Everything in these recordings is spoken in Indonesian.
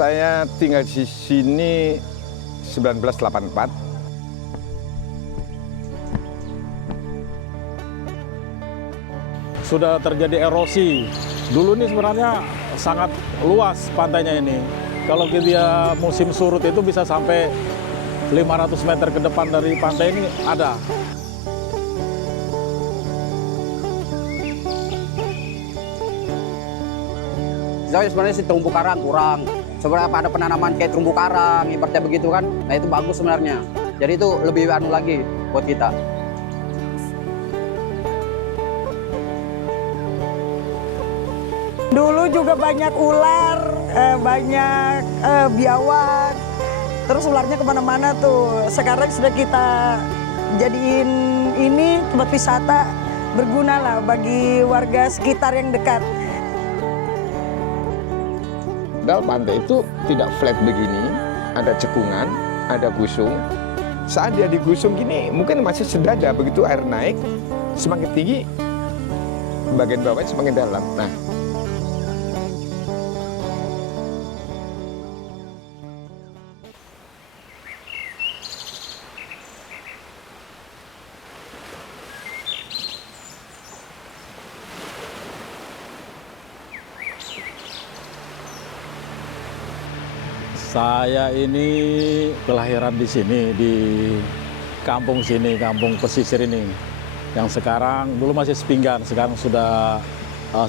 Saya tinggal di sini 1984. Sudah terjadi erosi. Dulu ini sebenarnya sangat luas pantainya ini. Kalau dia musim surut itu bisa sampai 500 meter ke depan dari pantai ini ada. Sebenarnya sih terumbu karang kurang. Sebenarnya ada penanaman kayak terumbu karang, ibaratnya begitu kan. Nah itu bagus sebenarnya. Jadi itu lebih anu lagi buat kita. Dulu juga banyak ular, banyak biawak, terus ularnya kemana-mana tuh. Sekarang sudah kita jadiin ini tempat wisata berguna lah bagi warga sekitar yang dekat. Padahal pantai itu tidak flat begini, ada cekungan, ada gusung. Saat dia digusung gini, mungkin masih sedada, begitu air naik, semakin tinggi, bagian bawahnya semakin dalam. Nah, Saya ini kelahiran di sini, di kampung sini, kampung pesisir ini. Yang sekarang, dulu masih Sepinggan, sekarang sudah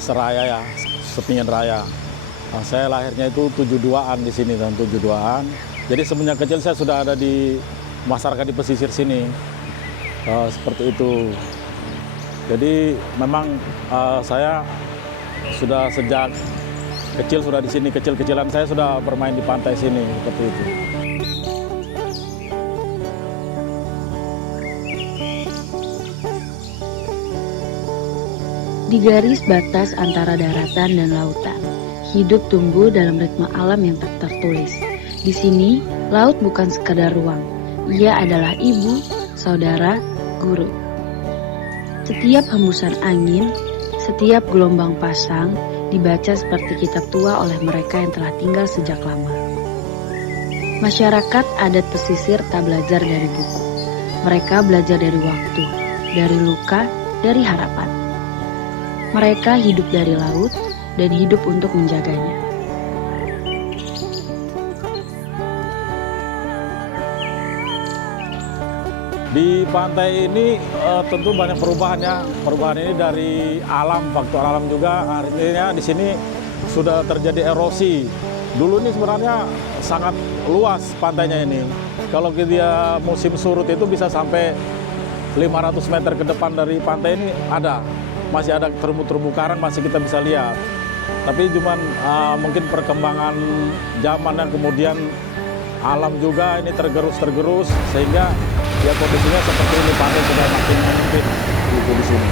Seraya ya, Sepinggan Raya. Saya lahirnya itu 72-an di sini, tahun 72-an. Jadi semenjak kecil saya sudah ada di masyarakat di pesisir sini. Seperti itu. Jadi memang saya sudah sejak kecil sudah di sini, kecil-kecilan saya sudah bermain di pantai sini, seperti itu. Di garis batas antara daratan dan lautan, hidup tumbuh dalam ritme alam yang tak tertulis. Di sini, laut bukan sekadar ruang, ia adalah ibu, saudara, guru. Setiap hembusan angin, setiap gelombang pasang, dibaca seperti kitab tua oleh mereka yang telah tinggal sejak lama. Masyarakat adat pesisir tak belajar dari buku. Mereka belajar dari waktu, dari luka, dari harapan. Mereka hidup dari laut dan hidup untuk menjaganya. Di pantai ini tentu banyak perubahan ya. Perubahan ini dari alam, faktor alam juga. Artinya di sini sudah terjadi erosi. Dulu ini sebenarnya sangat luas pantainya ini. Kalau dia musim surut itu bisa sampai 500 meter ke depan dari pantai ini ada. Masih ada terumbu-terumbu karang, masih kita bisa lihat. Tapi cuman mungkin perkembangan zaman dan kemudian alam juga ini tergerus sehingga ya kondisinya seperti ini, pantai sudah makin menyempit di sini.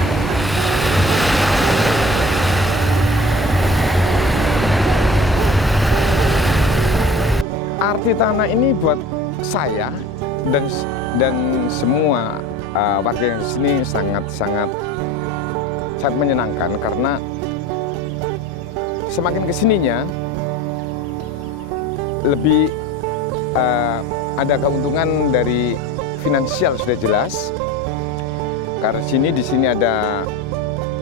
arti tanah ini buat saya dan semua warga yang di sini sangat menyenangkan karena semakin kesininya lebih ada keuntungan dari finansial sudah jelas. Karena di sini ada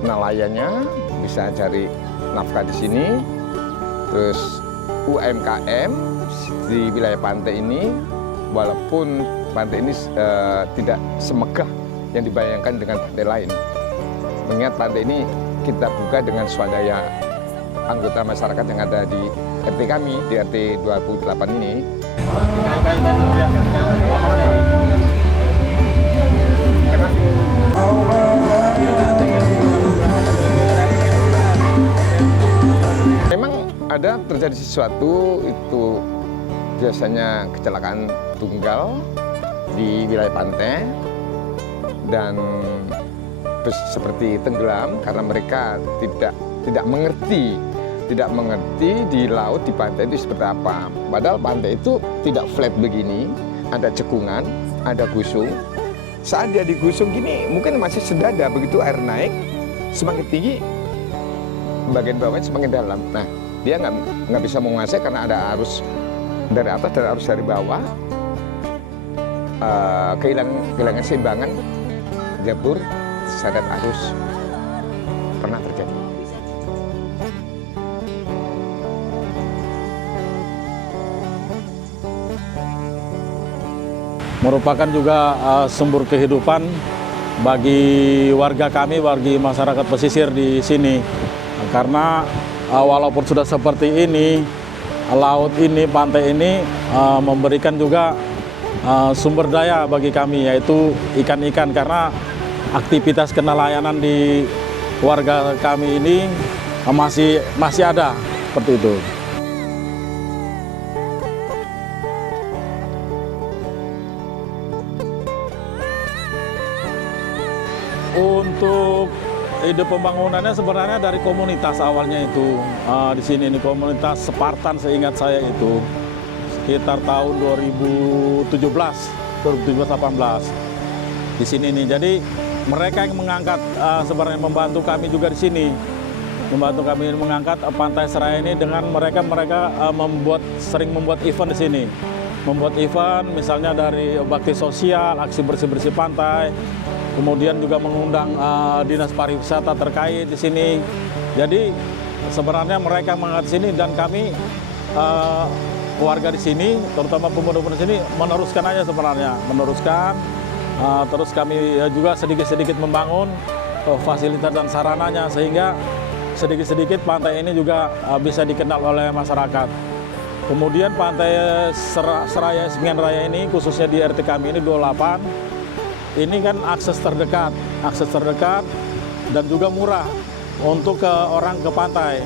nelayannya, bisa cari nafkah di sini. Terus UMKM di wilayah pantai ini, walaupun pantai ini tidak semegah yang dibayangkan dengan pantai lain. Mengingat pantai ini kita buka dengan swadaya anggota masyarakat yang ada di RT kami, di RT 28 ini. Memang ada terjadi sesuatu, itu biasanya kecelakaan tunggal di wilayah pantai dan seperti tenggelam karena mereka tidak mengerti di laut, di pantai itu seperti apa. Padahal pantai itu tidak flat begini, ada cekungan, ada gusung. Saat dia digusung gini, mungkin masih sedada, begitu air naik, semakin tinggi, bagian bawahnya semakin dalam. Nah, dia nggak bisa menguasai karena ada arus dari atas dan arus dari bawah. Kehilangan seimbangan, jebur, terseret arus, pernah terjadi. Merupakan juga sumber kehidupan bagi warga kami, bagi masyarakat pesisir di sini. Karena walaupun sudah seperti ini, laut ini, pantai ini memberikan juga sumber daya bagi kami, yaitu ikan-ikan, karena aktivitas kenelayanan di warga kami ini masih ada seperti itu. Untuk ide pembangunannya sebenarnya dari komunitas awalnya itu di sini ini komunitas Spartan seingat saya itu sekitar tahun 2017-18 di sini nih. Jadi mereka yang mengangkat sebenarnya membantu kami juga di sini, membantu kami mengangkat Pantai Seraya ini dengan mereka sering membuat event di sini, membuat event misalnya dari bakti sosial, aksi bersih-bersih pantai. Kemudian juga mengundang dinas pariwisata terkait di sini. Jadi sebenarnya mereka mengangkat sini dan kami warga di sini, terutama pemuda-pemuda di sini meneruskan aja sebenarnya, meneruskan. Terus kami juga sedikit-sedikit membangun fasilitas dan sarananya sehingga sedikit-sedikit pantai ini juga bisa dikenal oleh masyarakat. Kemudian Pantai Seraya Simian Raya ini khususnya di RT kami ini 28. Ini kan akses terdekat dan juga murah untuk orang ke pantai,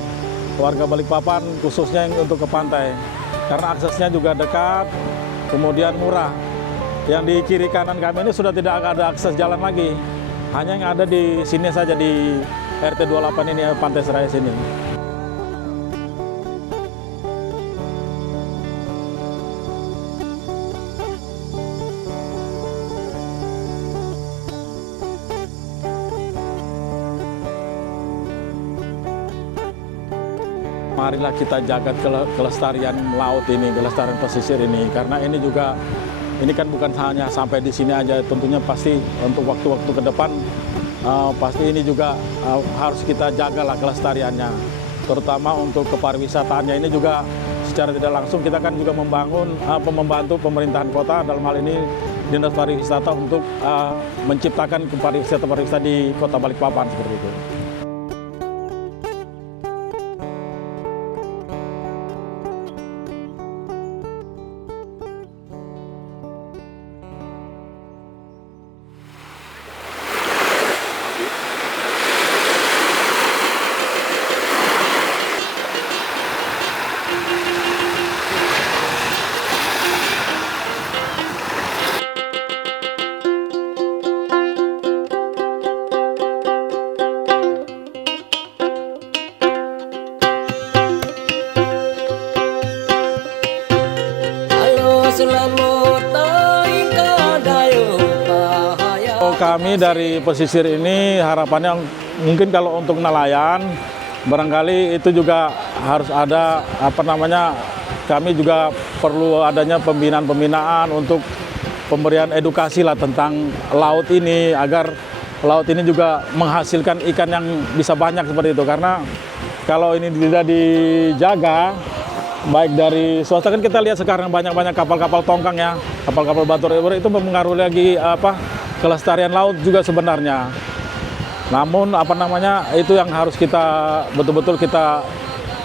warga Balikpapan khususnya yang untuk ke pantai, karena aksesnya juga dekat, kemudian murah. Yang di kiri kanan kami ini sudah tidak ada akses jalan lagi, hanya yang ada di sini saja di RT 28 ini, Pantai Seraya sini. Marilah kita jaga kelestarian laut ini, kelestarian pesisir ini, karena ini kan bukan hanya sampai di sini aja, tentunya pasti untuk waktu-waktu ke depan pasti ini juga harus kita jagalah kelestariannya, terutama untuk kepariwisataannya ini juga secara tidak langsung kita kan juga membantu pemerintahan kota, dalam hal ini Dinas Pariwisata untuk menciptakan pariwisata di Kota Balikpapan seperti itu. Kami dari pesisir ini harapannya mungkin kalau untuk nelayan barangkali itu juga harus ada kami juga perlu adanya pembinaan untuk pemberian edukasi lah tentang laut ini, agar laut ini juga menghasilkan ikan yang bisa banyak seperti itu, karena kalau ini tidak dijaga baik dari swasta, kan kita lihat sekarang banyak-banyak kapal-kapal tongkang ya, kapal-kapal batu itu mempengaruhi lagi kelestarian laut juga sebenarnya. Namun itu yang harus kita betul-betul kita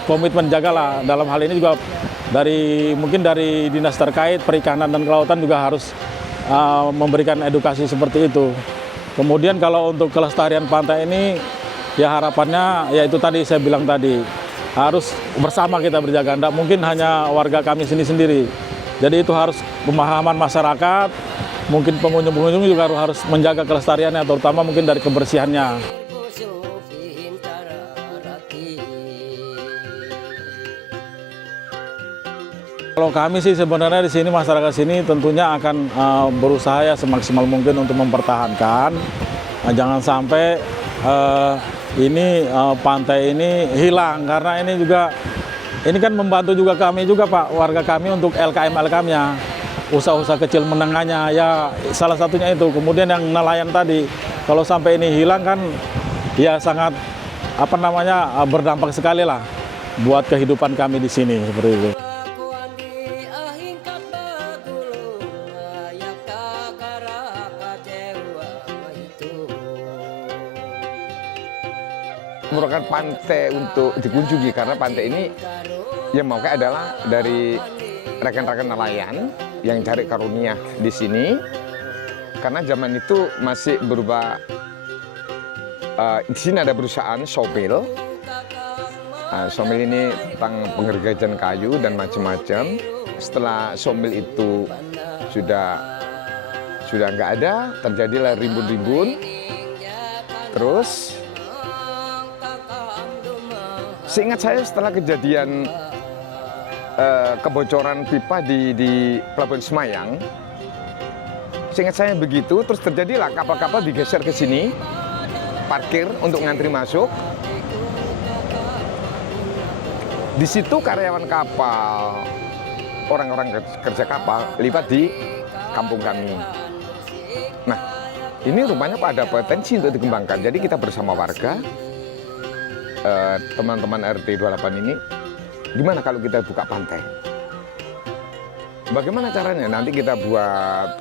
komitmen jagalah. Dalam hal ini juga mungkin dari dinas terkait perikanan dan kelautan juga harus memberikan edukasi seperti itu. Kemudian kalau untuk kelestarian pantai ini ya harapannya ya itu tadi saya bilang tadi, harus bersama kita berjaga, tidak mungkin hanya warga kami sendiri. Jadi itu harus pemahaman masyarakat, mungkin pengunjung-pengunjung juga harus menjaga kelestariannya, terutama mungkin dari kebersihannya. Kalau kami sih sebenarnya di sini, masyarakat sini tentunya akan berusaha ya semaksimal mungkin untuk mempertahankan. Jangan sampai pantai ini hilang, karena ini juga Ini kan membantu juga kami juga Pak, warga kami untuk LKM-nya, usaha-usaha kecil menengahnya, ya salah satunya itu. Kemudian yang nelayan tadi, kalau sampai ini hilang kan, ya sangat berdampak sekali lah buat kehidupan kami di sini seperti itu. Merupakan pantai untuk dikunjungi karena pantai ini yang mau adalah dari rekan-rekan nelayan yang cari karunia di sini. Karena zaman itu masih berupa di sini ada perusahaan sawmill. Sawmill ini tentang pengerjaan kayu dan macam-macam. Setelah sawmill itu sudah nggak ada, terjadilah rimbun-rimbun. Terus seingat saya setelah kejadian kebocoran pipa di Pelabuhan Semayang, seingat saya begitu, terus terjadilah kapal-kapal digeser ke sini, parkir untuk ngantri masuk. Di situ karyawan kapal, orang-orang kerja kapal lipat di kampung kami. Nah, ini rupanya ada potensi untuk dikembangkan. Jadi kita bersama warga, teman-teman RT 28 ini, gimana kalau kita buka pantai? Bagaimana caranya? Nanti kita buat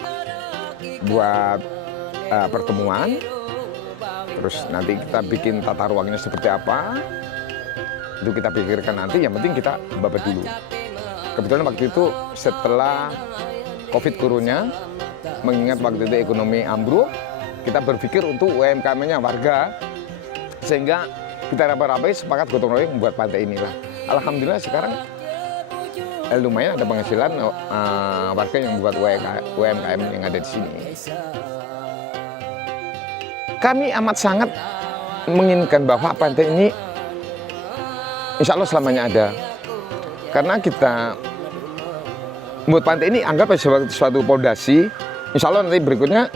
pertemuan, terus nanti kita bikin tata ruangnya seperti apa, itu kita pikirkan nanti. Yang penting kita babat dulu. Kebetulan waktu itu setelah COVID turunnya, mengingat waktu itu ekonomi ambruk, kita berpikir untuk UMKM-nya warga, sehingga kita raba-rabai sepakat gotong royong membuat pantai inilah. Alhamdulillah sekarang lumayan ada penghasilan warga yang membuat UMKM yang ada di sini. Kami amat sangat menginginkan bahwa pantai ini insya Allah selamanya ada. Karena kita membuat pantai ini anggap sebagai suatu pondasi. Insya Allah nanti berikutnya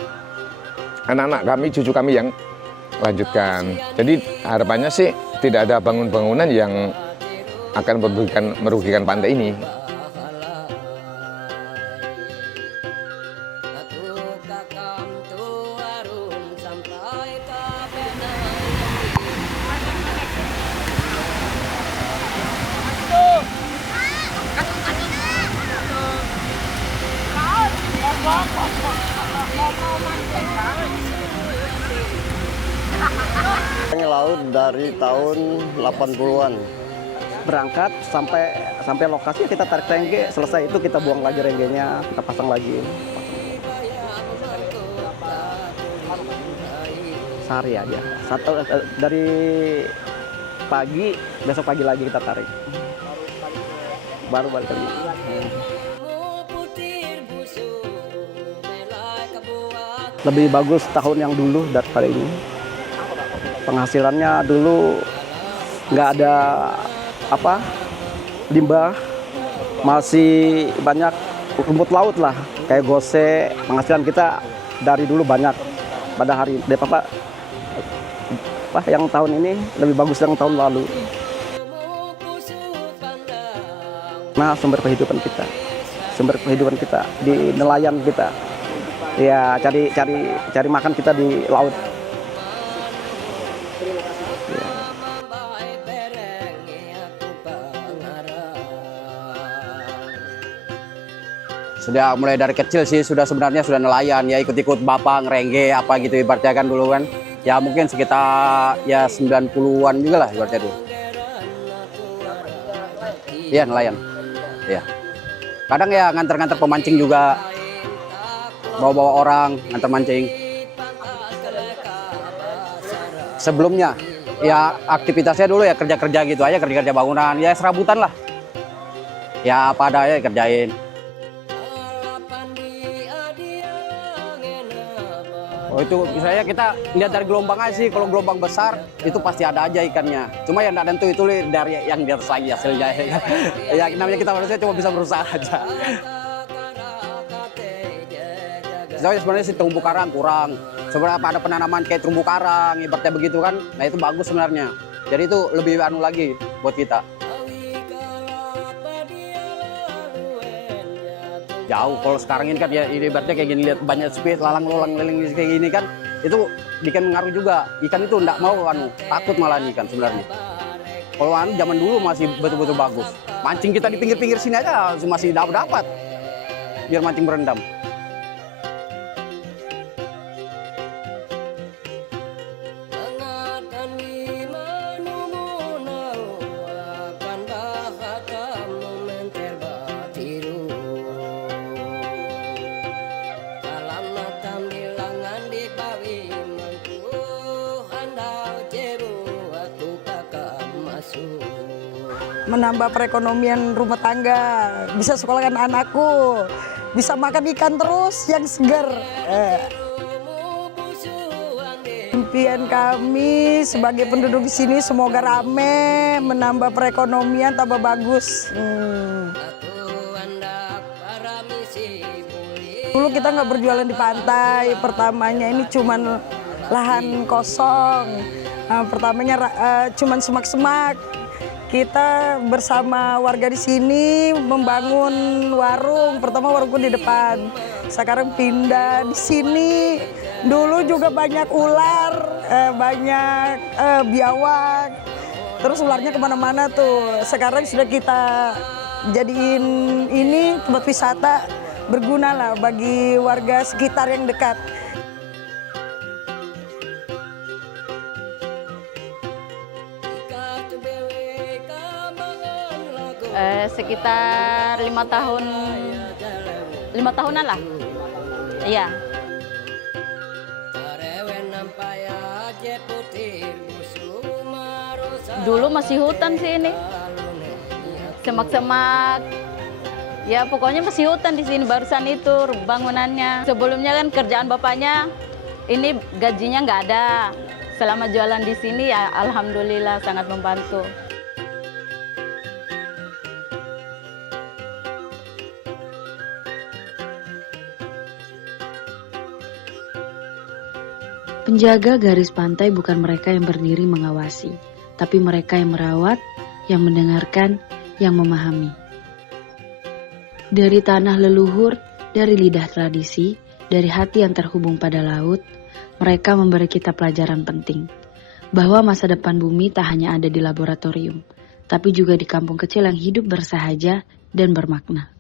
anak-anak kami, cucu kami yang lanjutkan. Jadi harapannya sih tidak ada bangunan yang akan merugikan pantai ini. Laut dari tahun 80-an. Berangkat sampai lokasi kita tarik rengge, selesai itu kita buang lagi renggenya, kita pasang lagi. Sehari aja. Dari pagi, besok pagi lagi kita tarik. Baru balik lagi. Lebih bagus tahun yang dulu daripada ini. Penghasilannya dulu nggak ada limbah, masih banyak rumput laut lah, kayak gose. Penghasilan kita dari dulu banyak pada hari yang tahun ini lebih bagus dari tahun lalu. Nah, sumber kehidupan kita di nelayan kita, ya cari makan kita di laut. Sudah mulai dari kecil sih sebenarnya sudah nelayan, ya ikut-ikut bapak ngerengge apa gitu ibaratnya kan dulu kan. Ya mungkin sekitar ya 90-an juga lah ibaratnya dulu. Iya nelayan. Iya. Kadang ya nganter-nganter pemancing juga. Bawa-bawa orang nganter mancing. Sebelumnya ya aktivitasnya dulu ya kerja-kerja gitu aja, kerja-kerja bangunan, ya serabutan lah. Ya apa ada ya kerjain. Oh itu misalnya kita lihat dari gelombang aja sih, kalau gelombang besar itu pasti ada aja ikannya. Cuma yang tidak tentu itu dari yang di atas lagi hasilnya. Ya namanya kita manusia cuma bisa berusaha aja. Sebenarnya sih terumbu karang kurang. Sebenarnya ada penanaman kayak terumbu karang, ibaratnya begitu kan. Nah itu bagus sebenarnya. Jadi itu lebih lagi buat kita. jauh. Kalau sekarang ini kan ya ibaratnya kayak gini, lihat banyak speed lalang-lalang leling kayak gini kan, itu bikin ngaruh juga. Ikan itu enggak mau takut malah ikan sebenarnya. Kalau zaman dulu masih betul-betul bagus. Mancing kita di pinggir-pinggir sini aja masih dapat biar mancing berendam. Menambah perekonomian rumah tangga, bisa sekolahkan anakku, bisa makan ikan terus yang segar. Impian kami sebagai penduduk di sini semoga rame, menambah perekonomian tambah bagus. Dulu kita nggak berjualan di pantai, pertamanya ini cuman lahan kosong, pertamanya cuman semak-semak. Kita bersama warga di sini membangun warung. Pertama warungku di depan, sekarang pindah di sini. Dulu juga banyak ular, banyak biawak. Terus ularnya kemana-mana tuh. Sekarang sudah kita jadiin ini tempat wisata berguna lah bagi warga sekitar yang dekat. Sekitar 5 tahunan lah. Iya. Dulu masih hutan sih ini. Semak-semak. Ya pokoknya masih hutan di sini, barusan itu bangunannya. Sebelumnya kan kerjaan bapaknya ini gajinya nggak ada. Selama jualan di sini ya alhamdulillah sangat membantu. Penjaga garis pantai bukan mereka yang berdiri mengawasi, tapi mereka yang merawat, yang mendengarkan, yang memahami. Dari tanah leluhur, dari lidah tradisi, dari hati yang terhubung pada laut, mereka memberi kita pelajaran penting, bahwa masa depan bumi tak hanya ada di laboratorium, tapi juga di kampung kecil yang hidup bersahaja dan bermakna.